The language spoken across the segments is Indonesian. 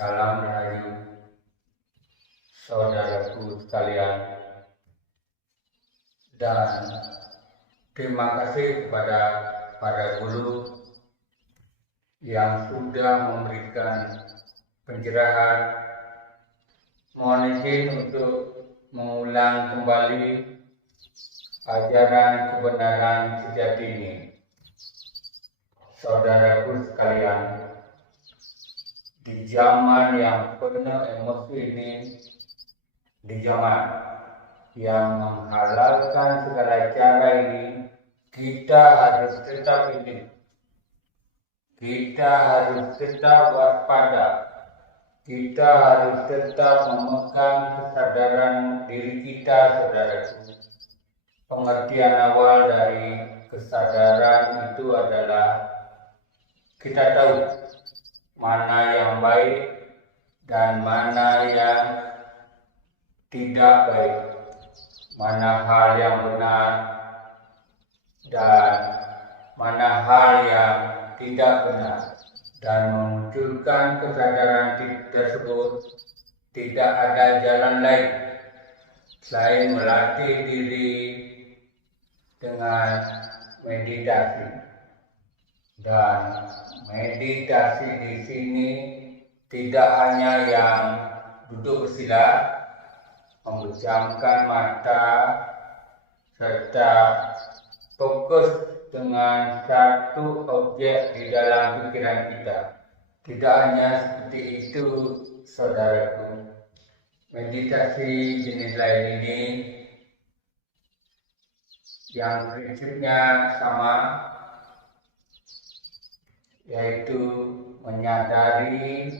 Salam Rahayu, saudaraku sekalian, dan terima kasih kepada para guru yang sudah memberikan pencerahan. Mohon izin untuk mengulang kembali ajaran kebenaran sejati ini. Saudaraku sekalian, di zaman yang penuh emosi ini, di zaman yang menghalalkan segala cara ini, kita harus tetap ini. Kita harus tetap waspada. Kita harus tetap memegang kesadaran diri kita, saudaraku. Pengertian awal dari kesadaran itu adalah kita tahu mana yang baik dan mana yang tidak baik, mana hal yang benar dan mana hal yang tidak benar, dan memunculkan kesadaran tersebut tidak ada jalan lain selain melatih diri dengan meditasi. Dan meditasi di sini tidak hanya yang duduk bersila, memejamkan mata, serta fokus dengan satu objek di dalam pikiran kita. Tidak hanya seperti itu, saudaraku. Meditasi jenis lain ini yang prinsipnya sama, yaitu menyadari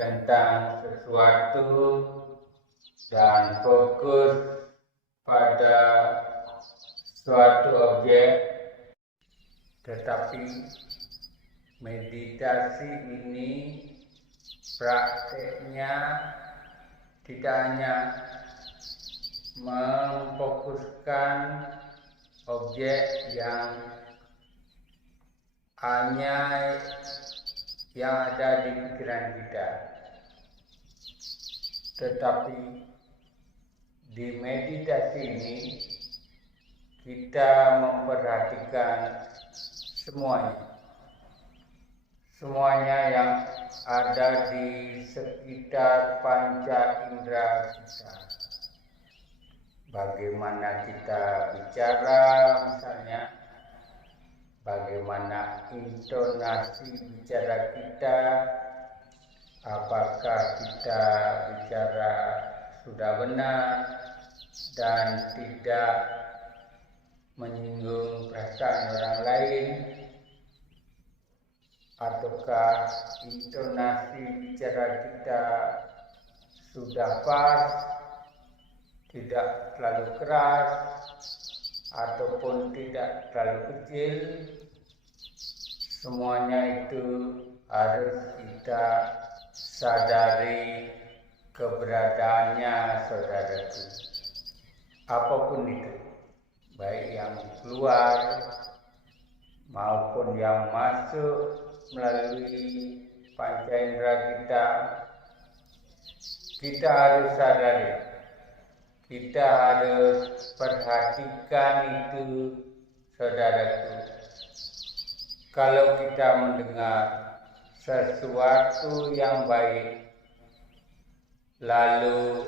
tentang sesuatu dan fokus pada suatu objek. Tetapi meditasi ini prakteknya tidak hanya memfokuskan objek yang hanya yang ada di pikiran kita, tetapi di meditasi ini kita memperhatikan semuanya yang ada di sekitar panca indera kita. Bagaimana kita bicara misalnya, bagaimana intonasi bicara kita, apakah kita bicara sudah benar dan tidak menyinggung perasaan orang lain, ataukah intonasi bicara kita sudah pas, tidak terlalu keras ataupun tidak terlalu kecil. Semuanya itu harus kita sadari keberadaannya, saudaraku. Apapun itu, baik yang keluar maupun yang masuk melalui panca indera kita harus sadari. Kita harus perhatikan itu, saudaraku. Kalau kita mendengar sesuatu yang baik, lalu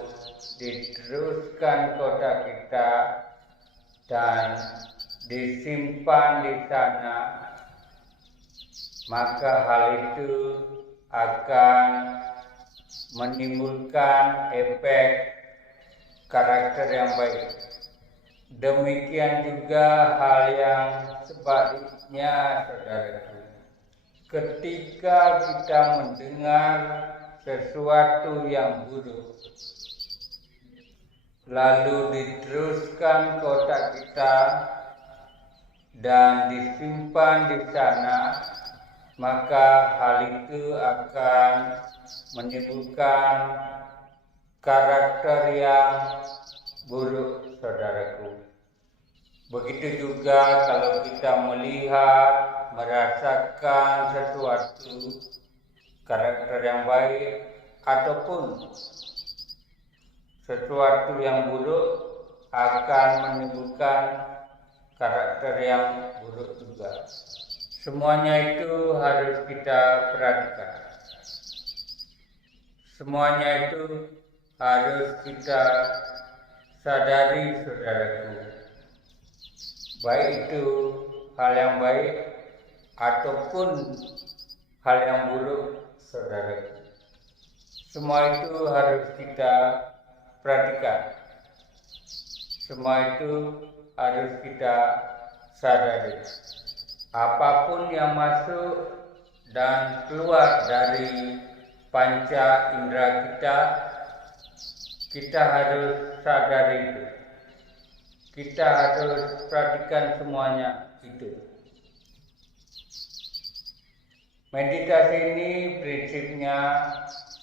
diteruskan ke otak kita dan disimpan di sana, maka hal itu akan menimbulkan efek karakter yang baik. Demikian juga hal yang sebaliknya, saudaraku. Ketika kita mendengar sesuatu yang buruk, lalu diteruskan ke otak kita dan disimpan di sana, maka hal itu akan menimbulkan karakter yang buruk, saudaraku. Begitu juga kalau kita melihat, merasakan sesuatu karakter yang baik, ataupun sesuatu yang buruk akan menimbulkan karakter yang buruk juga. Semuanya itu harus kita perhatikan. Semuanya itu harus kita sadari, saudaraku. Baik itu hal yang baik ataupun hal yang buruk, saudaraku. Semua itu harus kita perhatikan. Semua itu harus kita sadari. Apapun yang masuk dan keluar dari panca indera kita harus sadari itu. Kita harus perhatikan semuanya itu. Meditasi ini prinsipnya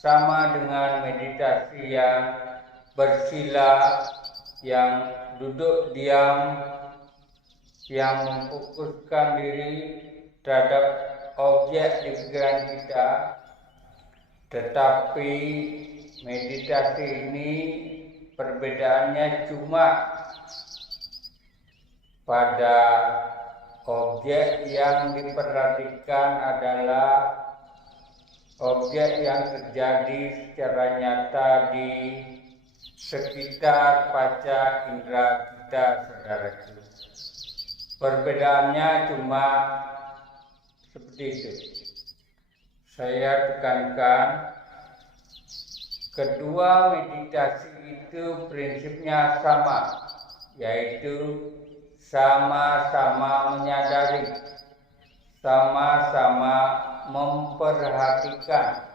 sama dengan meditasi yang bersila, yang duduk diam, yang memfokuskan diri terhadap objek di pikiran kita. Tetapi meditasi ini perbedaannya cuma pada objek yang diperhatikan adalah objek yang terjadi secara nyata di sekitar panca indera kita, saudaraku. Perbedaannya cuma seperti itu. Saya tekankan, kedua meditasi itu prinsipnya sama, yaitu sama-sama menyadari, sama-sama memperhatikan.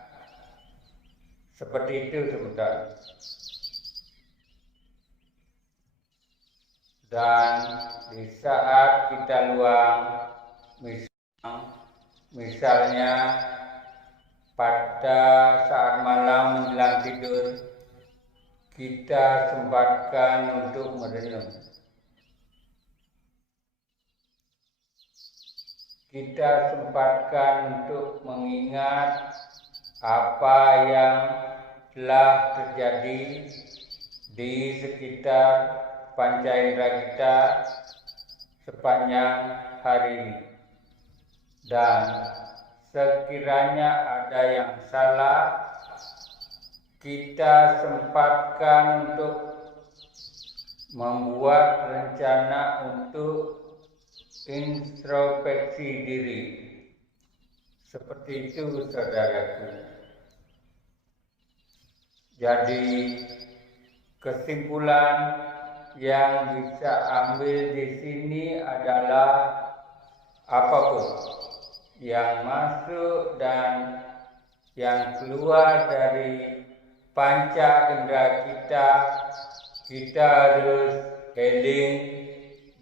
Seperti itu sebentar. Dan di saat kita luang, misalnya pada saat malam menjelang tidur, kita sempatkan untuk merenung. Kita sempatkan untuk mengingat apa yang telah terjadi di sekitar panca indera kita sepanjang hari ini. Dan sekiranya ada yang salah, kita sempatkan untuk membuat rencana untuk introspeksi diri. Seperti itu, saudaraku. Jadi kesimpulan yang bisa ambil di sini adalah apapun yang masuk dan yang keluar dari panca indera kita harus eling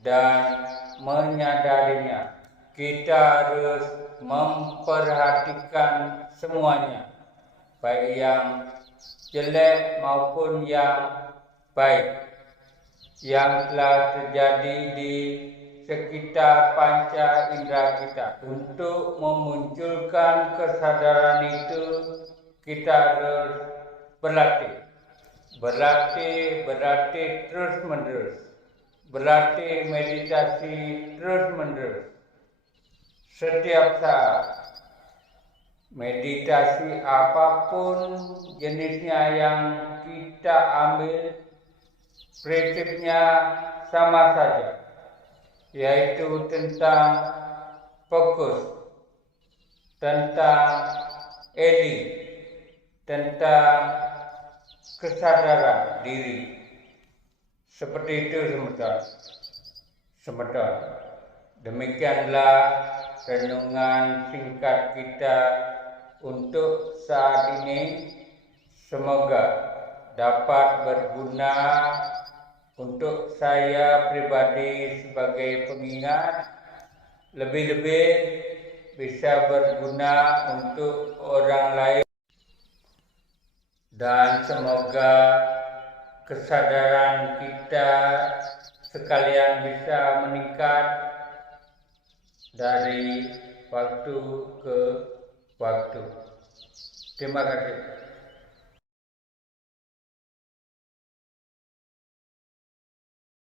dan menyadarinya. Kita harus memperhatikan semuanya, baik yang jelek maupun yang baik, yang telah terjadi di sekitar panca indera kita. Untuk memunculkan kesadaran itu, kita harus berlatih terus-menerus, berlatih meditasi terus-menerus. Setiap saat, meditasi apapun jenisnya yang kita ambil, prinsipnya sama saja, yaitu tentang fokus, tentang eling, tentang kesadaran diri. Seperti itu sebentar. Demikianlah renungan singkat kita untuk saat ini. Semoga dapat berguna untuk saya pribadi sebagai pengingat, lebih-lebih bisa berguna untuk orang lain, dan semoga kesadaran kita sekalian bisa meningkat dari waktu ke waktu. Terima kasih.